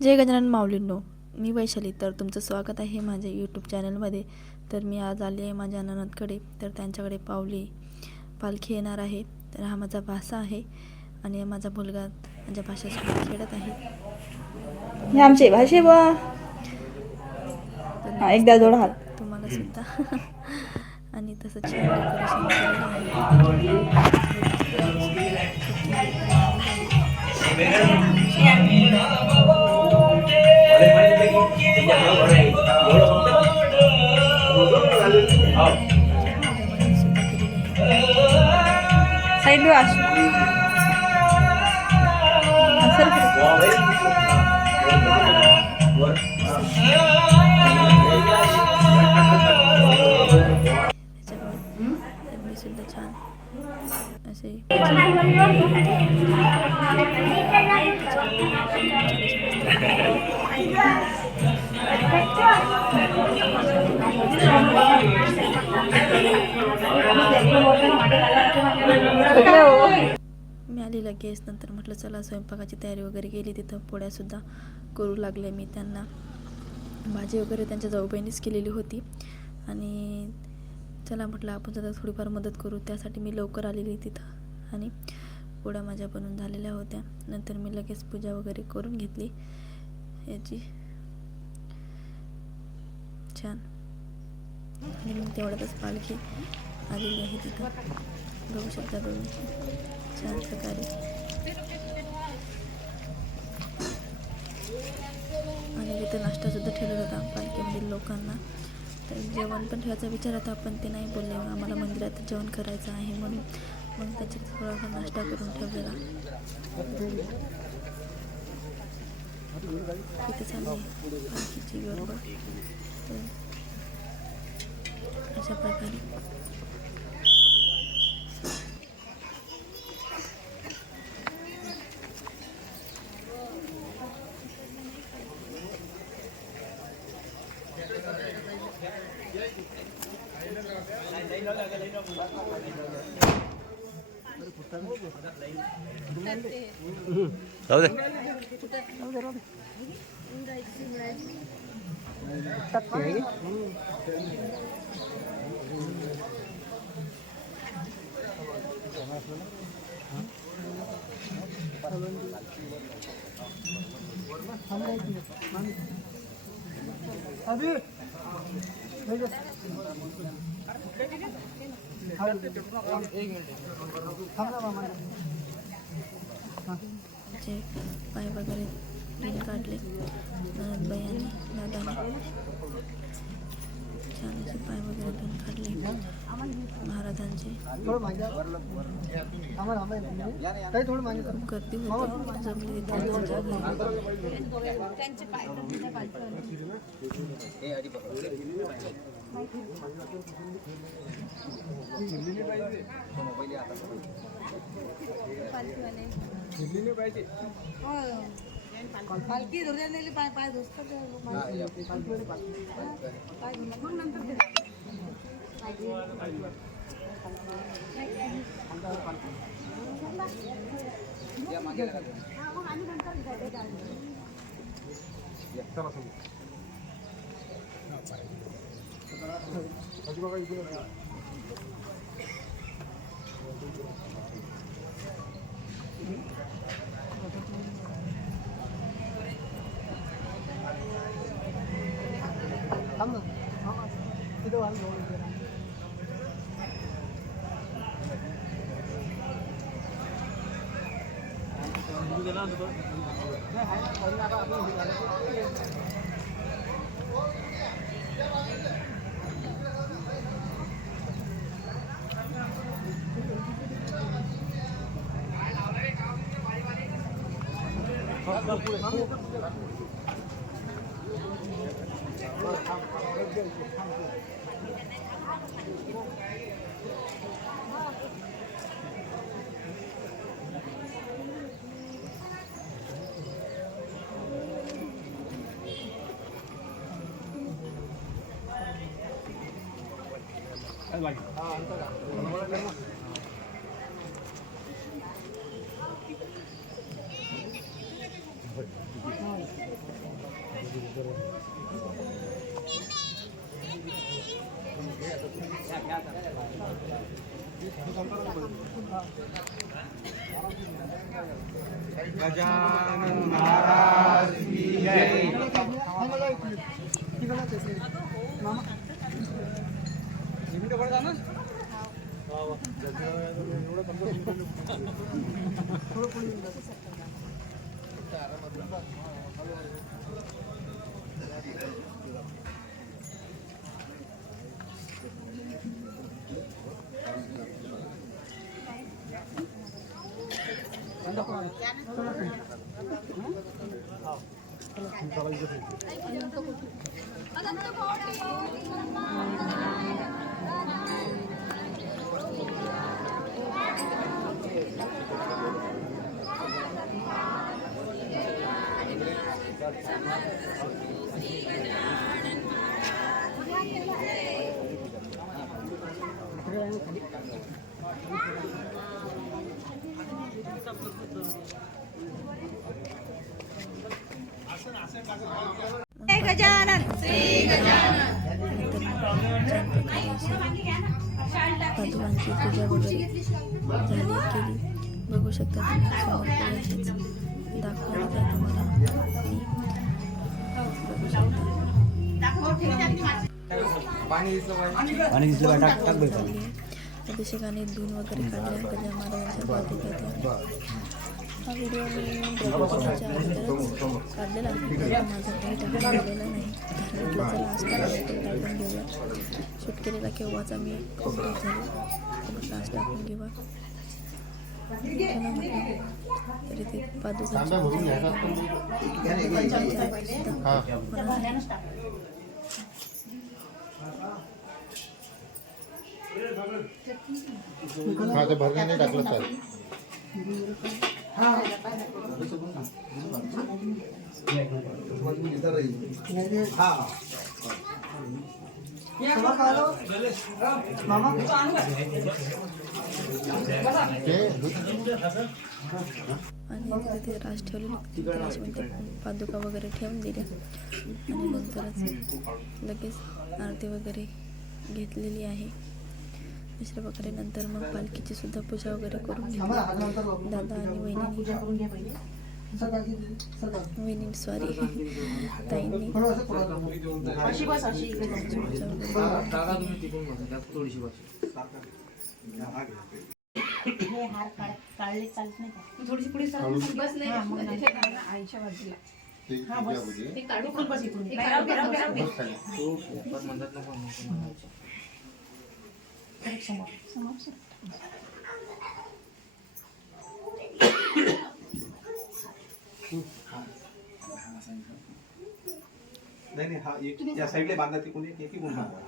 जय गजानन माऊलींनो, मी वैशाली. तर तुमचं स्वागत आहे माझ्या यूट्यूब चॅनलमध्ये. तर मी आज आली आहे माझ्या नणंदकडे. तर त्यांच्याकडे पालखी येणार आहे. तर हा माझा भासा आहे आणि माझा मुलगा माझ्या भाषेसोबत खेळत आहे. हे आमचे भाषे बा एकदा जोड हात तुम्हाला सुद्धा आणि तसं छान डेकोरेशन केलेलं आहे. साईड मी सुद्धा छान असे मी आली लगेच. नंतर म्हटलं चला स्वयंपाकाची तयारी वगैरे केली. तिथं पोळ्यासुद्धा करू लागले मी त्यांना. भाजी वगैरे त्यांच्या जाऊबाईंनीच केलेली होती आणि चला म्हटलं आपण सुद्धा थोडीफार मदत करू. त्यासाठी मी लवकर आलेली तिथं आणि पोळ्या माझ्या बनवून झालेल्या होत्या. नंतर मी लगेच पूजा वगैरे करून घेतली याची छान. आणि मग तेवढ्यातच पालखी आलेली आहे तिथं, बघू शकता तुम्ही छान प्रकारे. आणि तिथं नाश्तासुद्धा ठेवलेला होता पालखीमधील लोकांना. तर जेवण पण ठेवायचा विचार होता, पण ते नाही बोलले आम्हाला मंदिरात जेवण करायचं आहे म्हणून. मग त्याच्यात थोडाफार नाश्ता करून ठेवलेला. तिथे चालली पालखीची गडबड. तर अशा प्रकारे जाऊ दे. जे पाय वगैरे धुवून काढले नंदबाई आणि दादाने. छान असे पाय वगैरे धुवून काढले महाराजांचे. खूप गर्दी होती, जमली त्यांच्या पालखी धरलेली पाय पाय दोस्त गजानन महाराज की जय। गजानन पादुकांची पूजा वगैरे झाली केली बघू शकता तुम्ही समोर असेच दाखवण्यात आहे तुम्हाला मी बघू शकता अभिषेकाने धुवून वगैरे काढल्या गजानन महाराजांच्या पादुका. हा व्हिडिओ मी ब्रह्मपूजनाच्या अगोदरच काढलेला आहे, माझा काही टाकून गेलेला नाही. म्हटलं चला आज टाकून घेऊया. शूट केलेला केव्हाचा मी खूप दिवस झाले, म्हटलं आज टाकून घेऊया. चला म्हटलं तरी ते पादुकांची भरण्याने टाकलं चालेल. आणि तिथे रास ठेवलेली पादुका वगैरे ठेवून दिल्या आणि नंतरच लगेच आरती वगैरे घेतलेली आहे. दुसऱ्या प्रकारे नंतर मग पालखीची सुद्धा पूजा वगैरे करून घेतली दादा आणि वहिनी सॉरी ताईंनी. थोडीशी पुढे आईच्या बाजूला नाही हा एक या साईडला बांधा तिकडून एक इकडून बांधा.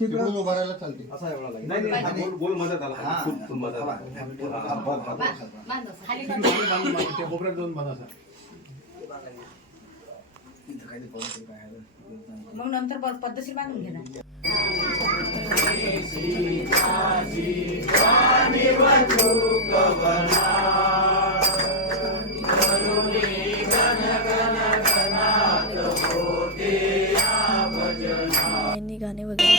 तिकडून उभा राहायला चालते. असा एवढा लागेल. नाही नाही हा गोल मदत आला. खूप मदत आला. त्या कोपऱ्यात जाऊन बांधा. मग नंतर पद्धतशीर बांधून घेणार. यांनी गाणे वगैरे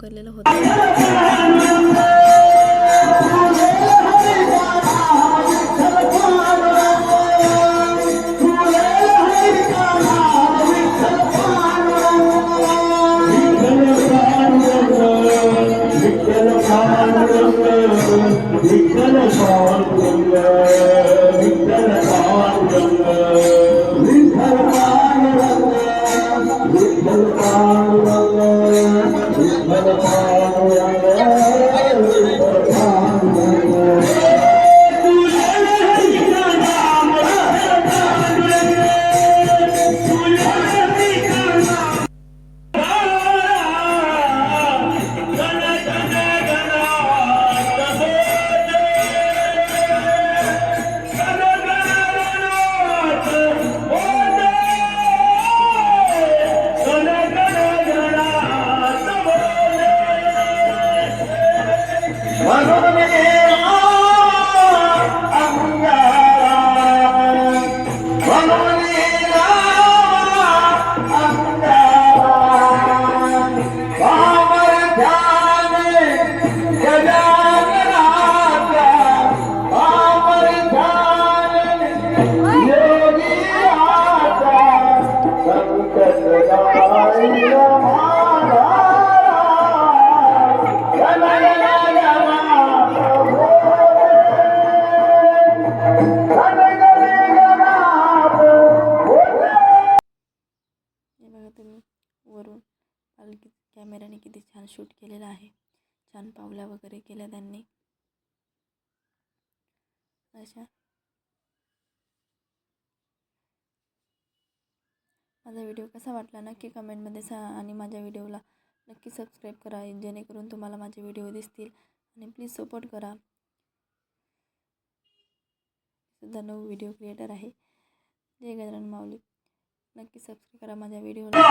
करलेलं होतं. विठ्ठल छान पावल्या वगैरे केल्या त्यांनी अशा. माझा व्हिडिओ कसा वाटला नक्की कमेंटमध्ये सांगा आणि माझ्या व्हिडिओला नक्की सबस्क्राईब करा जेणेकरून तुम्हाला माझे व्हिडिओ दिसतील आणि प्लीज सपोर्ट करा. सुद्धा नऊ व्हिडिओ क्रिएटर आहे. जय गजानन माऊली. नक्की सबस्क्राईब करा माझ्या व्हिडिओला.